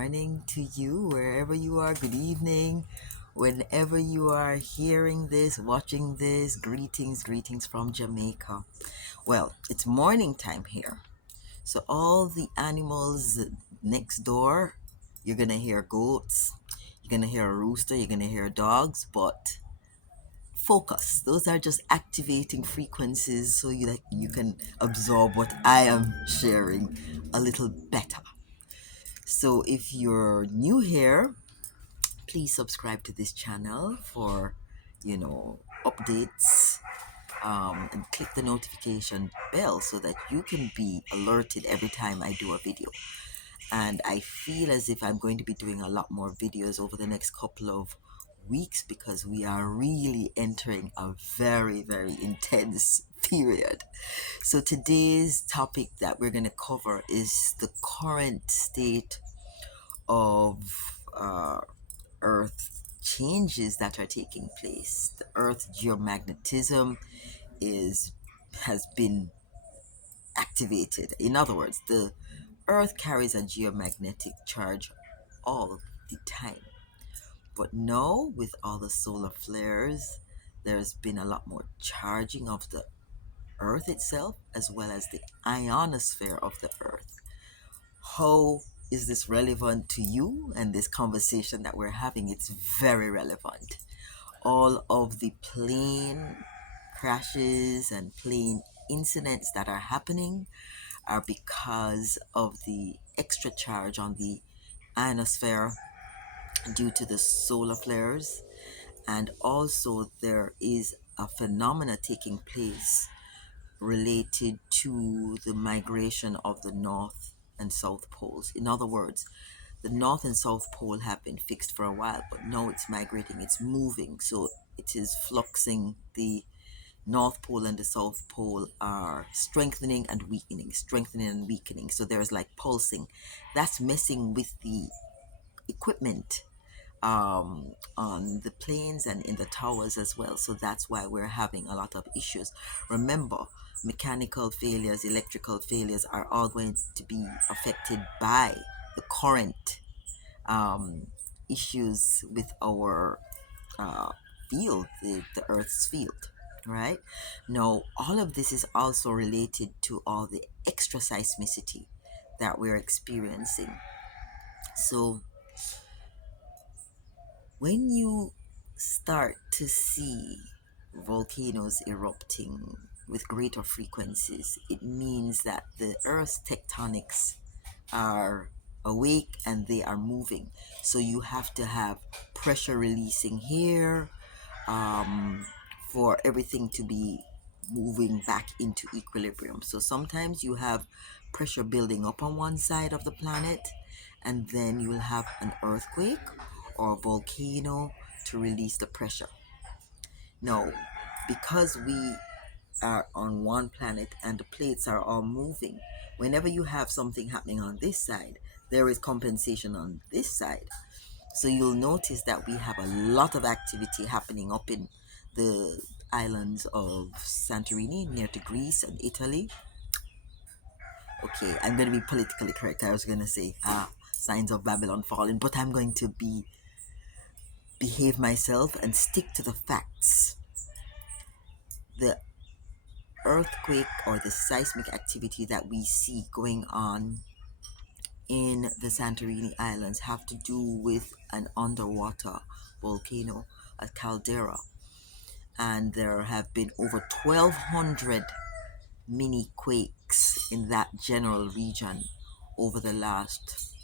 morning to you, wherever you are. Good evening, whenever you are hearing this, watching this. Greetings from Jamaica. Well, it's morning time here. So, all the animals next door, you're gonna hear goats, you're gonna hear a rooster, you're gonna hear dogs, but focus. Those are just activating frequencies so you can absorb what I am sharing a little better. So if you're new here, please subscribe to this channel for, updates, and click the notification bell so that you can be alerted every time I do a video. And I feel as if I'm going to be doing a lot more videos over the next couple of weeks because we are really entering a very, very intense period. So today's topic that we're going to cover is the current state of Earth changes that are taking place. The Earth geomagnetism is has been activated. In other words, the Earth carries a geomagnetic charge all the time. But now, with all the solar flares, there's been a lot more charging of the Earth itself as well as the ionosphere of the Earth. How is this relevant to you and this conversation that we're having? It's very relevant. All of the plane crashes and plane incidents that are happening are because of the extra charge on the ionosphere due to the solar flares. And also, there is a phenomena taking place related to the migration of the North and South poles. In other words, the North and South pole have been fixed for a while, but now it's migrating, it's moving. So it is fluxing. The North Pole and the South Pole are strengthening and weakening, strengthening and weakening. So there's like pulsing. That's messing with the equipment on the planes and in the towers as well. So that's why we're having a lot of issues. Remember, mechanical failures, electrical failures are all going to be affected by the current issues with our field, the Earth's field. Right now, all of this is also related to all the extra seismicity that we're experiencing. So when you start to see volcanoes erupting with greater frequencies, it means that the Earth's tectonics are awake and they are moving. So you have to have pressure releasing here for everything to be moving back into equilibrium. So sometimes you have pressure building up on one side of the planet, and then you'll have an earthquake or a volcano to release the pressure. Now, because we are on one planet and the plates are all moving, whenever you have something happening on this side, there is compensation on this side. So you'll notice that we have a lot of activity happening up in the islands of Santorini, near to Greece and Italy. Okay, I'm going to be politically correct. I was going to say signs of Babylon falling, but I'm going to behave myself and stick to the facts. The earthquake or the seismic activity that we see going on in the Santorini Islands have to do with an underwater volcano, a caldera. And there have been over 1,200 mini quakes in that general region over the last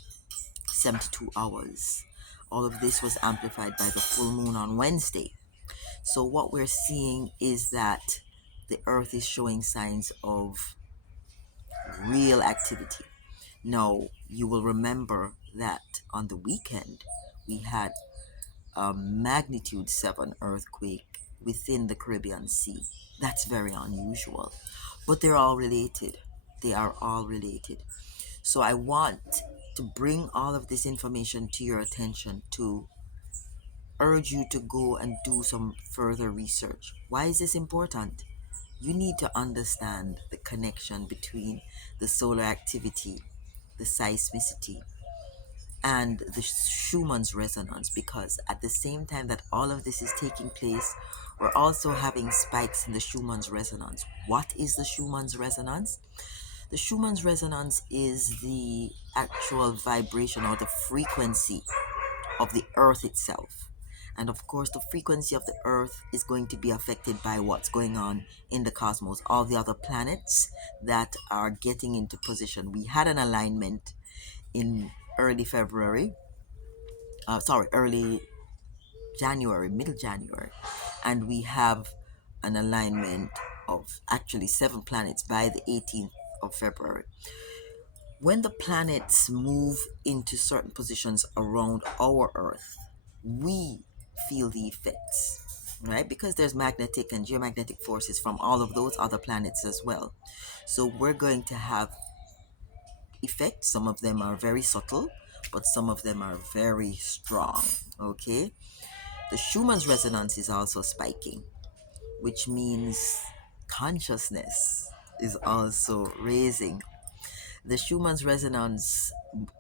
72 hours. All of this was amplified by the full moon on Wednesday. So what we're seeing is that the earth is showing signs of real activity. Now, you will remember that on the weekend we had a magnitude 7 earthquake within the Caribbean Sea. That's very unusual, but they're all related. They are all related. So I want to bring all of this information to your attention to urge you to go and do some further research. Why is this important? You need to understand the connection between the solar activity, the seismicity, and the Schumanns resonance, because at the same time that all of this is taking place, we're also having spikes in the Schumanns resonance. What is the Schumanns resonance? The Schumanns resonance is the actual vibration or the frequency of the earth itself. And of course, the frequency of the earth is going to be affected by what's going on in the cosmos, all the other planets that are getting into position. We had an alignment in early February, early January, middle January, and we have an alignment of actually 7 planets by the 18th of February. When the planets move into certain positions around our Earth, we feel the effects, right? Because there's magnetic and geomagnetic forces from all of those other planets as well. So we're going to have effects. Some of them are very subtle, but some of them are very strong, okay? The Schumann's resonance is also spiking, which means consciousness is also raising. The Schumann's resonance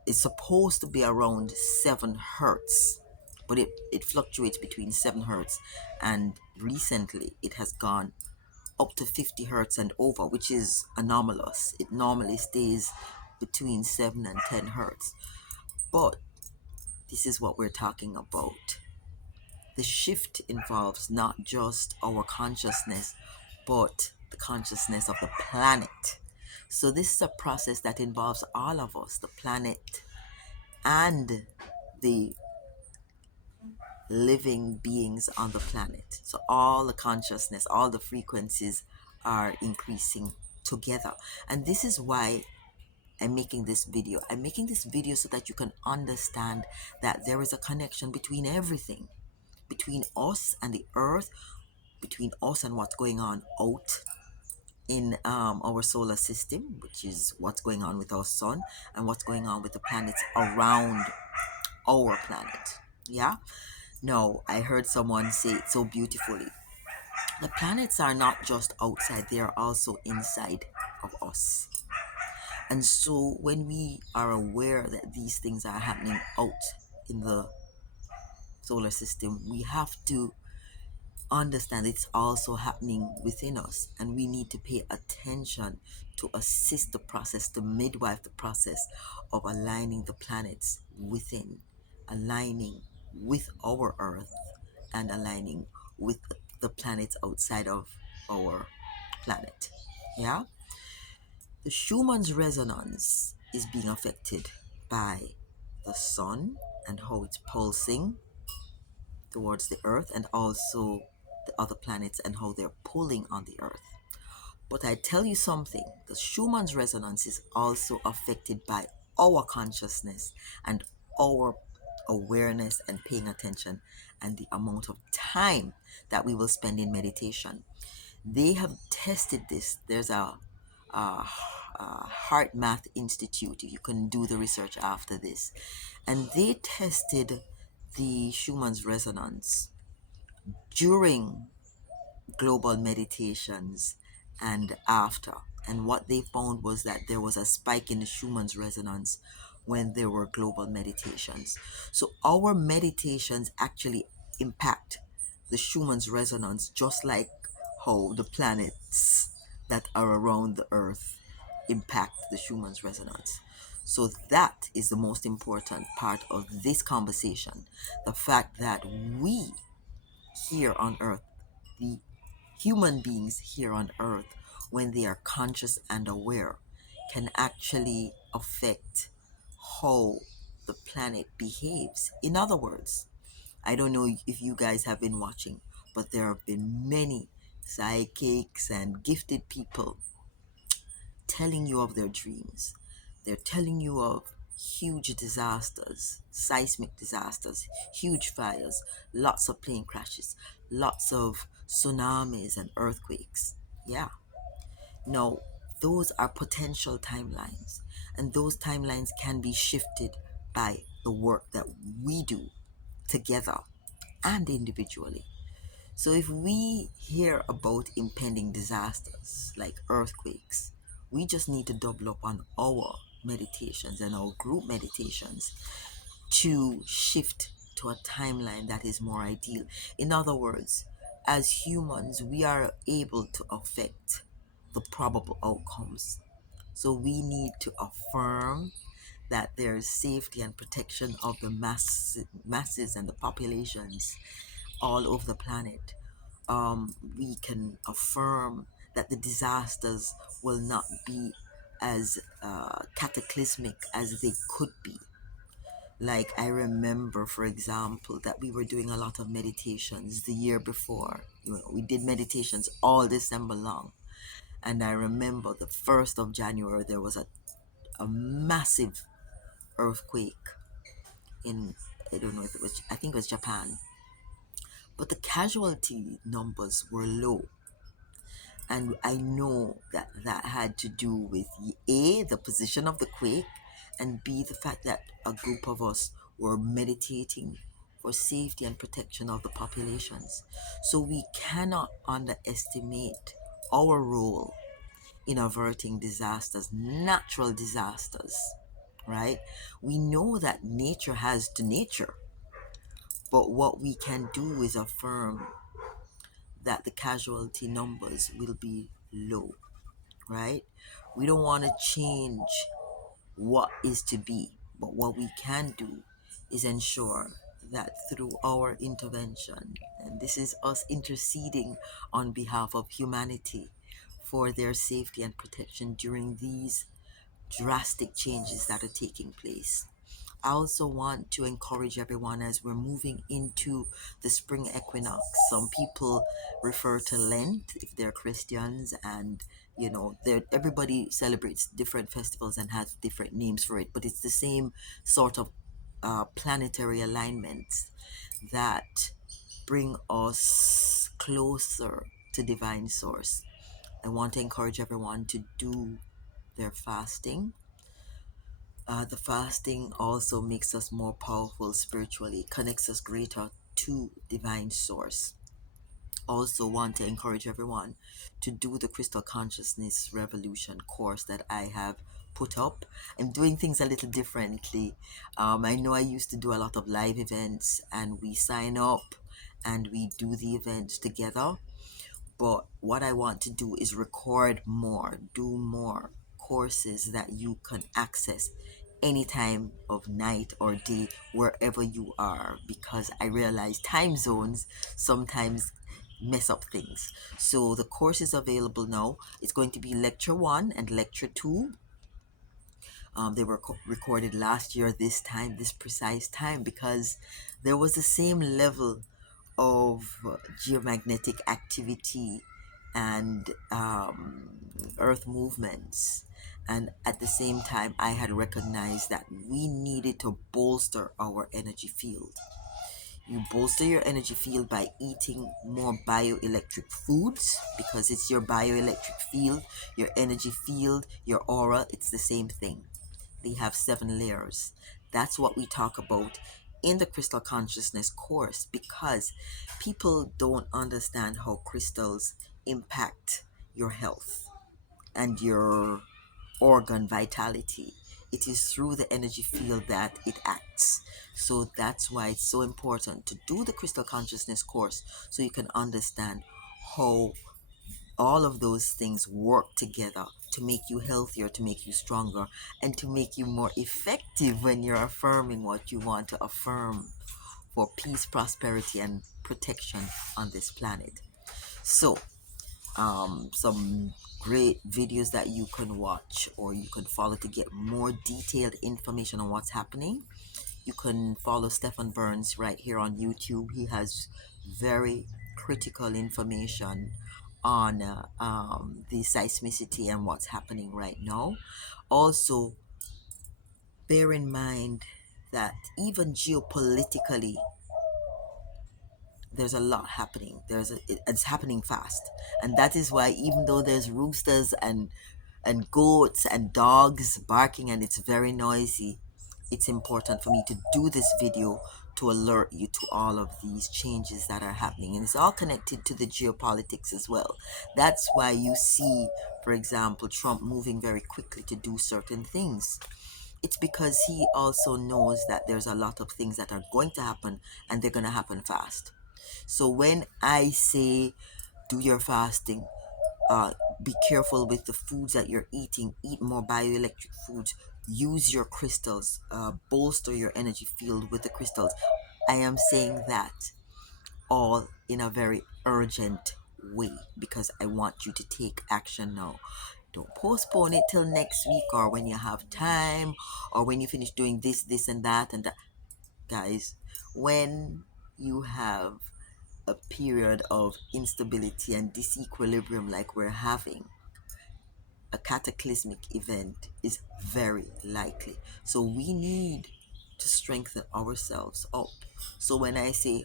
is supposed to be around 7 hertz, but it fluctuates between 7 hertz, and recently it has gone up to 50 hertz and over, which is anomalous. It normally stays between 7 and 10 hertz. But this is what we're talking about. The shift involves not just our consciousness, but the consciousness of the planet. So this is a process that involves all of us, the planet and the living beings on the planet. So all the consciousness, all the frequencies are increasing together. And this is why I'm making this video. I'm making this video so that you can understand that there is a connection between everything, between us and the earth, between us and what's going on out in our solar system, which is what's going on with our sun, and what's going on with the planets around our planet. Yeah. No, I heard someone say it so beautifully. The planets are not just outside, they are also inside of us. And so when we are aware that these things are happening out in the solar system, we have to understand it's also happening within us, and we need to pay attention to assist the process, to midwife the process of aligning the planets within, aligning with our earth, and aligning with the planets outside of our planet. Yeah, the Schumann's resonance is being affected by the sun and how it's pulsing towards the earth, and also the other planets and how they're pulling on the earth. But I tell you something, the Schumann's resonance is also affected by our consciousness and our awareness and paying attention, and the amount of time that we will spend in meditation. They have tested this. There's a Heart Math Institute. You can do the research after this. And they tested the Schumann's resonance during global meditations and after. And what they found was that there was a spike in the Schumann's resonance when there were global meditations. So our meditations actually impact the Schumann's resonance, just like how the planets that are around the earth impact the Schumann's resonance. So that is the most important part of this conversation. The fact that we here on earth, the human beings here on earth, when they are conscious and aware, can actually affect how the planet behaves. In other words, I don't know if you guys have been watching, but there have been many psychics and gifted people telling you of their dreams. They're telling you of huge disasters, seismic disasters, huge fires, lots of plane crashes, lots of tsunamis and earthquakes. Yeah. Now, those are potential timelines, and those timelines can be shifted by the work that we do together and individually. So if we hear about impending disasters like earthquakes, we just need to double up on our meditations and our group meditations to shift to a timeline that is more ideal. In other words, as humans, we are able to affect the probable outcomes. So we need to affirm that there is safety and protection of the masses and the populations all over the planet. We can affirm that the disasters will not be as cataclysmic as they could be. Like, I remember, for example, that we were doing a lot of meditations the year before. We did meditations all December long. And I remember the 1st of January, there was a massive earthquake in, I don't know if it was, I think it was Japan. But the casualty numbers were low. And I know that that had to do with A, the position of the quake, and B, the fact that a group of us were meditating for safety and protection of the populations. So we cannot underestimate our role in averting disasters, natural disasters, right? We know that nature has to nature, but what we can do is affirm that the casualty numbers will be low, right? We don't want to change what is to be, but what we can do is ensure that through our intervention, and this is us interceding on behalf of humanity for their safety and protection during these drastic changes that are taking place. I also want to encourage everyone as we're moving into the spring equinox. Some people refer to Lent if they're Christians, and everybody celebrates different festivals and has different names for it, but it's the same sort of planetary alignments that bring us closer to divine source. I want to encourage everyone to do their fasting. The fasting also makes us more powerful spiritually, connects us greater to divine source. Also want to encourage everyone to do the Crystal Consciousness Revolution course that I have put up. I'm doing things a little differently. I know I used to do a lot of live events and we sign up and we do the events together. But what I want to do is record more, do more courses that you can access any time of night or day, wherever you are, because I realize time zones sometimes mess up things. So the course is available now. It's going to be lecture 1 and lecture 2. They were recorded last year, this precise time, because there was the same level of geomagnetic activity and earth movements. And at the same time, I had recognized that we needed to bolster our energy field. You bolster your energy field by eating more bioelectric foods, because it's your bioelectric field, your energy field, your aura, it's the same thing. They have 7 layers. That's what we talk about in the Crystal Consciousness course, because people don't understand how crystals impact your health and your organ vitality. It is through the energy field that it acts. So that's why it's so important to do the Crystal Consciousness course, so you can understand how all of those things work together to make you healthier, to make you stronger, and to make you more effective when you're affirming what you want to affirm for peace, prosperity, and protection on this planet. So, some great videos that you can watch or you can follow to get more detailed information on what's happening. You can follow Stefan Burns right here on YouTube. He has very critical information on the seismicity and what's happening right now. Also, bear in mind that even geopolitically, there's a lot happening. It's happening fast, and that is why, even though there's roosters and goats and dogs barking and it's very noisy, it's important for me to do this video to alert you to all of these changes that are happening, and it's all connected to the geopolitics as well. That's why you see, for example, Trump moving very quickly to do certain things. It's because he also knows that there's a lot of things that are going to happen, and they're going to happen fast. So when I say do your fasting, be careful with the foods that you're eating, eat more bioelectric foods, use your crystals, bolster your energy field with the crystals. I am saying that all in a very urgent way because I want you to take action now. Don't postpone it till next week or when you have time or when you finish doing this, and that, and that. Guys, when you have a period of instability and disequilibrium like we're having, a cataclysmic event is very likely. So we need to strengthen ourselves up. So when I say,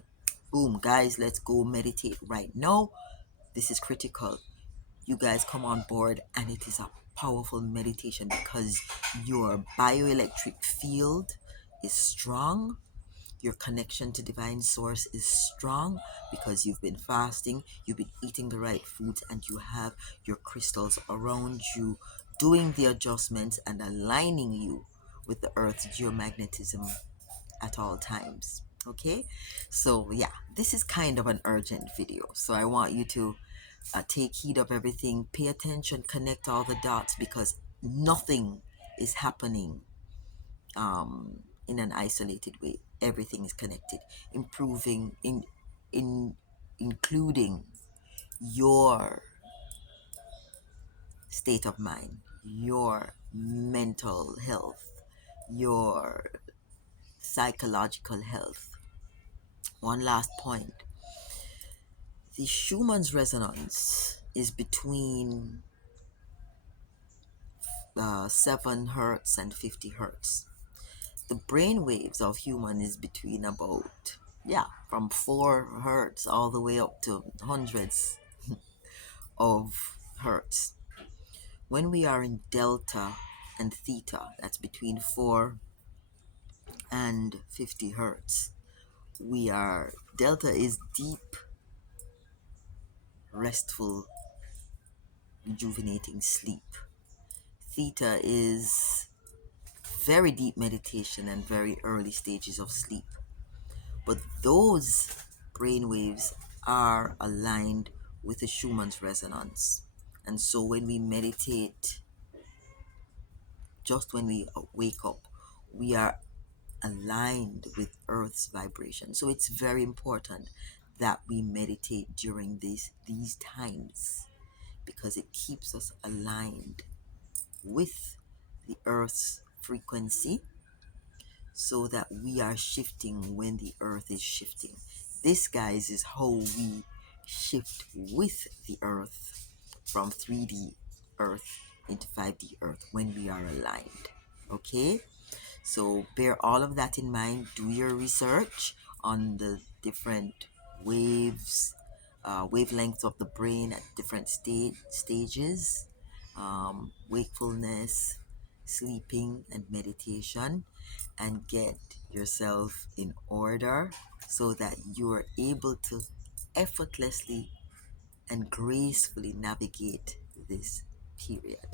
boom, guys, let's go meditate right now, this is critical. You guys come on board, and it is a powerful meditation because your bioelectric field is strong. Your connection to divine source is strong because you've been fasting, you've been eating the right foods, and you have your crystals around you doing the adjustments and aligning you with the earth's geomagnetism at all times. Okay, so yeah, this is kind of an urgent video, so I want you to take heed of everything, pay attention, connect all the dots, because nothing is happening in an isolated way. Everything is connected, improving in including your state of mind, your mental health, your psychological health. One last point: the Schumanns resonance is between 7 hertz and 50 hertz. The brain waves of human is between about, yeah, from 4 hertz all the way up to hundreds of hertz. When we are in delta and theta, that's between 4 and 50 hertz, we are, delta is deep, restful, rejuvenating sleep. Theta is very deep meditation and very early stages of sleep. But those brain waves are aligned with the Schumann's resonance. And so when we meditate, just when we wake up, we are aligned with Earth's vibration. So it's very important that we meditate during these times because it keeps us aligned with the Earth's frequency so that we are shifting when the Earth is shifting. This, guys, is how we shift with the Earth from 3D Earth into 5D Earth when we are aligned. Okay? So bear all of that in mind. Do your research on the different waves, wavelengths of the brain at different stages, wakefulness, sleeping, and meditation, and get yourself in order so that you are able to effortlessly and gracefully navigate this period.